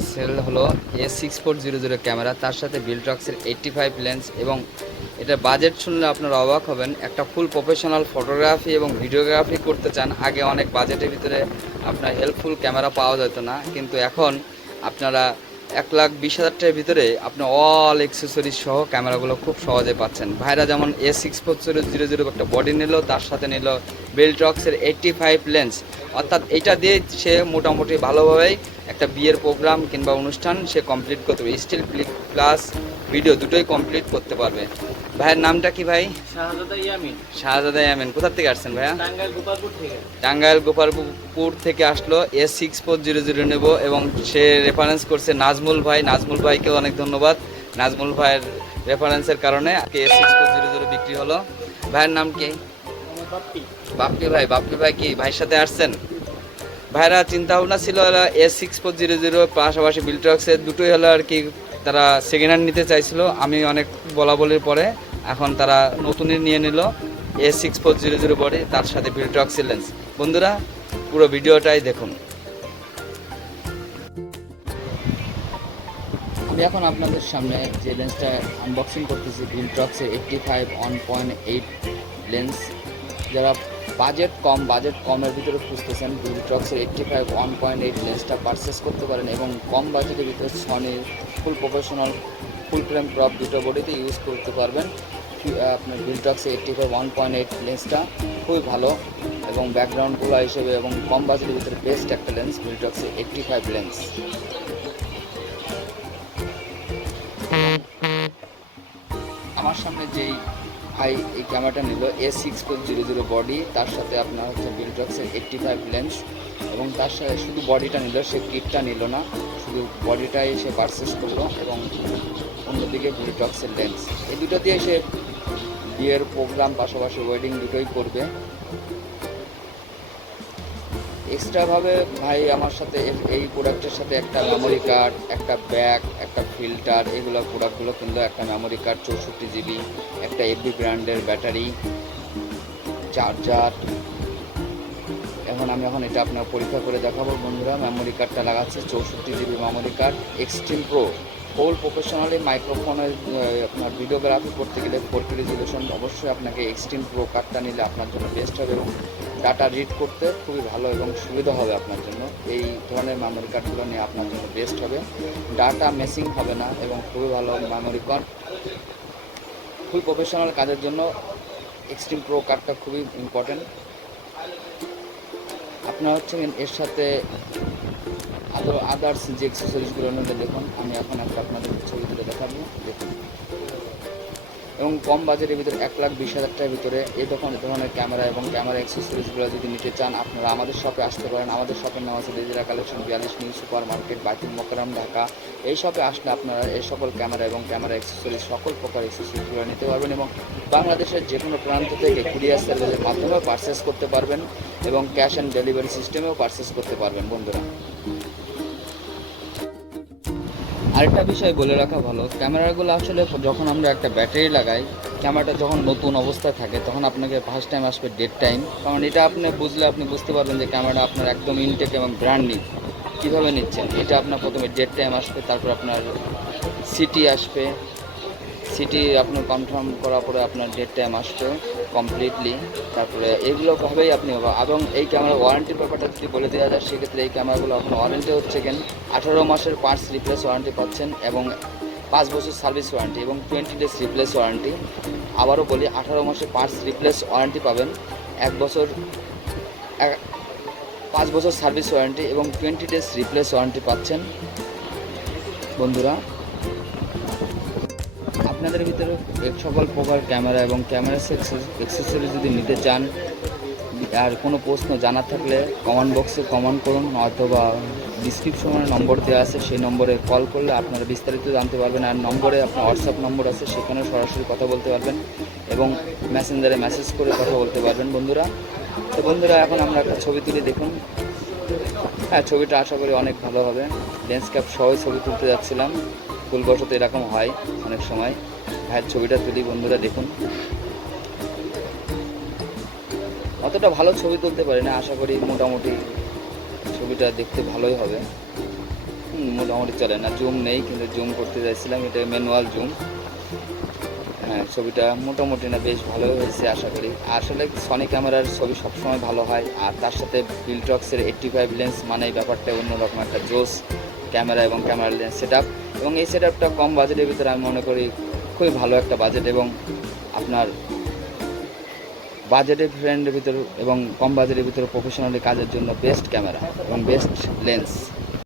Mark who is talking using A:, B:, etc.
A: Sell হলো A six four zero zero camera, তার সাথে বিলটক্সের এইটটি ফাইভ লেন্স এবং এটা বাজেট শুনলে আপনারা অবাক হবেন। একটা ফুল প্রফেশনাল ফটোগ্রাফি এবং ভিডিওগ্রাফি করতে চান, আগে অনেক বাজেটের ভিতরে আপনার হেল্পফুল ক্যামেরা পাওয়া যেত না। কিন্তু এখন আপনারা এক লাখ বিশ হাজার টাকার ভিতরে আপনি অল এক্সেসরিজ সহ ক্যামেরাগুলো খুব সহজে পাচ্ছেন। ভাইরা যেমন A six four zero zero zero একটা বডি নিল, তার সাথে নিল বেলটক্সের এইটটি ফাইভ লেন্স অর্থাৎ এটা দিয়ে সে মোটামুটি ভালোভাবেই একটা বিয়ের প্রোগ্রাম কিংবা অনুষ্ঠান সে কমপ্লিট করতে পারবে। স্টিল প্লাস ভিডিও দুটোই কমপ্লিট করতে পারবে। ভাইয়ের নামটা কি ভাই?
B: শাহজাদা ইয়ামিন।
A: শাহজাদা ইয়ামিন। কোথা থেকে আসছেন ভাইয়া?
B: টাঙ্গাইল গোপালপুর থেকে।
A: টাঙ্গাইল গোপালপুর থেকে আসলো। S six four zero zero নেব এবং সে রেফারেন্স করছে নাজমুল ভাই। নাজমুল ভাইকেও অনেক ধন্যবাদ। নাজমুল ভাইয়ের রেফারেন্সের কারণে S six four zero zero বিক্রি হলো। ভাইয়ের নাম কি?
B: বাপ্পি।
A: ভাই বাপ্পি ভাই কি ভাইয়ের সাথে আসছেন? ভাইরা চিন্তা ভাবনা ছিল S six four zero zero পাশাপাশি বিলটক্সের দুটোই হলো আর কি তারা সেকেন্ড হ্যান্ড নিতে চাইছিল। আমি অনেক বলা বলির পরে এখন তারা নতুনই নিয়ে নিল A six four zero zero body তার সাথে বিলটক্স লেন্স বন্ধুরা, পুরো ভিডিওটাই দেখুন। আমি এখন আপনাদের সামনে যে লেন্সটা আনবক্সিং করতেছি বিলটক্সের eighty five one point eight lens যারা বাজেট কম বাজেট কমের ভিতরে খুঁজতেছেন বিলটক্সের eighty five one point eight লেন্সটা purchase করতে পারেন এবং কম বাজেটের ভিতরে সনির full professional full frame crop দুটো বডিতে ইউজ করতে পারবেন। আপনার বিলটক্সের eighty five one point eight লেন্সটা খুবই ভালো এবং ব্যাকগ্রাউন্ড ব্যাকগ্রাউন্ডগুলো হিসেবে এবং কম বাজেটের ভিতরে বেস্ট একটা লেন্স বিলটক্সের এইটটি ফাইভ লেন্স আমার সামনে যেই ভাই, এই ক্যামেরাটা নিল A six four zero zero body তার সাথে আপনার হচ্ছে বিলটক্সের এইট্টি ফাইভ লেন্স এবং তার সাথে শুধু বডিটা নিল, সে কিটটা নিল না, শুধু বডিটাই সে পারচেস করল এবং অন্যদিকে বিলটক্সের লেন্স এই দুটো দিয়ে সে বিয়ের প্রোগ্রাম পাশাপাশি ওয়েডিং দুটোই করবে। এক্সট্রাভাবে ভাই আমার সাথে এই প্রোডাক্টের সাথে একটা মেমোরি কার্ড একটা ব্যাগ একটা ফিল্টার এগুলো প্রোডাক্টগুলো কিনলো একটা মেমোরি কার্ড চৌষট্টি জিবি একটা এফবি ব্র্যান্ডের ব্যাটারি চার্জার এখন আমি এখন এটা আপনার পরীক্ষা করে দেখাবো বন্ধুরা মেমোরি কার্ডটা লাগাচ্ছে চৌষট্টি GB memory card extreme pro whole professionally মাইক্রোফোনের আপনার ভিডিওগ্রাফি করতে গেলে ফোর কে রেজলিউশন অবশ্যই আপনাকে এক্সট্রিম প্রো কার্ডটা নিলে আপনার জন্য বেস্ট হবে এবং ডাটা রিড করতে খুবই ভালো এবং সুবিধা হবে আপনার জন্য। এই ধরনের মেমোরি কার্ডগুলো নিয়ে আপনার জন্য বেস্ট হবে। ডাটা মেসিং হবে না এবং খুবই ভালো মেমোরি কার্ড ফুল প্রফেশনাল কাজের জন্য এক্সট্রিম প্রো কার্ডটা খুবই ইম্পর্টেন্ট আপনার হচ্ছে এর সাথে আদর আদার্স যে নিলে দেখুন। আমি এখন একটা আপনাদের ছবি তুলে দেখাবো। দেখুন। এবং কম বাজেটের ভিতরে এক লাখ বিশ হাজার টাকার ভিতরে এই দোকান ধরনের ক্যামেরা এবং ক্যামেরা অ্যাক্সেসরিজগুলো যদি নিতে চান, আপনারা আমাদের শপে আসতে পারেন। আমাদের শপের নাম আছে ডিজিরা কালেকশন বিয়াল্লিশ new super market Baitul Mukarram Dhaka. এই শপে আসলে আপনারা এই সকল ক্যামেরা এবং ক্যামেরা অ্যাক্সেসরিজ সকল প্রকার অ্যাক্সেসরিজগুলো নিতে পারবেন এবং বাংলাদেশের যে কোনো প্রান্ত থেকে কুরিয়ার সার্ভিসের মাধ্যমেও পারচেস করতে পারবেন এবং ক্যাশ অ্যান্ড ডেলিভারি সিস্টেমেও পারচেস করতে পারবেন, বন্ধুরা। আরেকটা বিষয় বলে রাখা ভালো, ক্যামেরাগুলো আসলে যখন আমরা একটা ব্যাটারি লাগাই, ক্যামেরাটা যখন নতুন অবস্থায় থাকে, তখন আপনাকে ফার্স্ট টাইম আসবে ডেট টাইম কারণ এটা আপনি বুঝলে আপনি বুঝতে পারবেন যে ক্যামেরা আপনার একদম ইনটেক এবং ব্র্যান্ড নিউ কীভাবে নিচ্ছেন? এটা আপনার প্রথমে ডেট টাইম আসবে, তারপর আপনার সিটি আসবে। সিটি আপনার কনফার্ম করার পরে আপনার ডেট টাইম আসবে। কমপ্লিটলি তারপরে এগুলো ভাবেই আপনি এবং এই ক্যামেরা ওয়ারেন্টির ব্যাপারটা যদি বলে দেওয়া যায়, সেক্ষেত্রে এই ক্যামেরাগুলো আপনার ওয়ারেন্টি হচ্ছে কেন আঠারো মাসের পার্টস রিপ্লেস ওয়ারেন্টি পাচ্ছেন এবং পাঁচ বছর সার্ভিস ওয়ারেন্টি এবং টোয়েন্টি ডেজ রিপ্লেস ওয়ারেন্টি আবারও বলি, আঠারো মাসের পার্টস রিপ্লেস ওয়ারেন্টি পাবেন। এক বছর পাঁচ বছর সার্ভিস ওয়ারেন্টি এবং টোয়েন্টি ডেজ রিপ্লেস ওয়ারেন্টি পাচ্ছেন। বন্ধুরা আপনাদের ভিতরে এক সকল প্রকার ক্যামেরা এবং ক্যামেরা অ্যাক্সেসরি যদি নিতে চান, আর কোনো প্রশ্ন জানার থাকলে কমেন্ট বক্সে কমেন্ট করুন, অথবা ডিসক্রিপশনে নম্বর দেওয়া আছে, সেই নম্বরে কল করলে আপনারা বিস্তারিত জানতে পারবেন, আর নম্বরে আপনার হোয়াটসঅ্যাপ নম্বর আছে সেখানে সরাসরি কথা বলতে পারবেন এবং মেসেঞ্জারে মেসেজ করে কথা বলতে পারবেন বন্ধুরা। তো বন্ধুরা, এখন আমরা একটা ছবি তুলে, দেখুন। হ্যাঁ ছবিটা আশা করি অনেক ভালো হবে। লেন্স ক্যাপ সহ ছবি তুলতে যাচ্ছিলাম। ভুলবশত এরকম হয় অনেক সময়। ভাইয়ের ছবিটা তুলি, বন্ধুরা দেখুন। অতটা ভালো ছবি তুলতে পারি না, আশা করি মোটামুটি ছবিটা দেখতে ভালোই হবে। মোটামুটি চলে না, জুম নেই, কিন্তু জুম করতে চাইছিলাম এটা ম্যানুয়াল জুম। হ্যাঁ ছবিটা মোটামুটি না, বেশ ভালোই হয়েছে, আশা করি। আসলে সনি ক্যামেরার ছবি সবসময় ভালো হয়, আর তার সাথে বিলটক্সের এইট্টি ফাইভ লেন্স মানে ব্যাপারটা অন্যরকম একটা জোস ক্যামেরা এবং ক্যামেরা লেন্স সেট এবং এই সেট আপটা কম বাজেটের ভিতরে আমি মনে করি খুবই ভালো একটা বাজেট এবং আপনার বাজেটের ফ্রেন্ডের ভিতর এবং কম বাজেটের ভিতরে প্রফেশনালি কাজের জন্য বেস্ট ক্যামেরা এবং বেস্ট লেন্স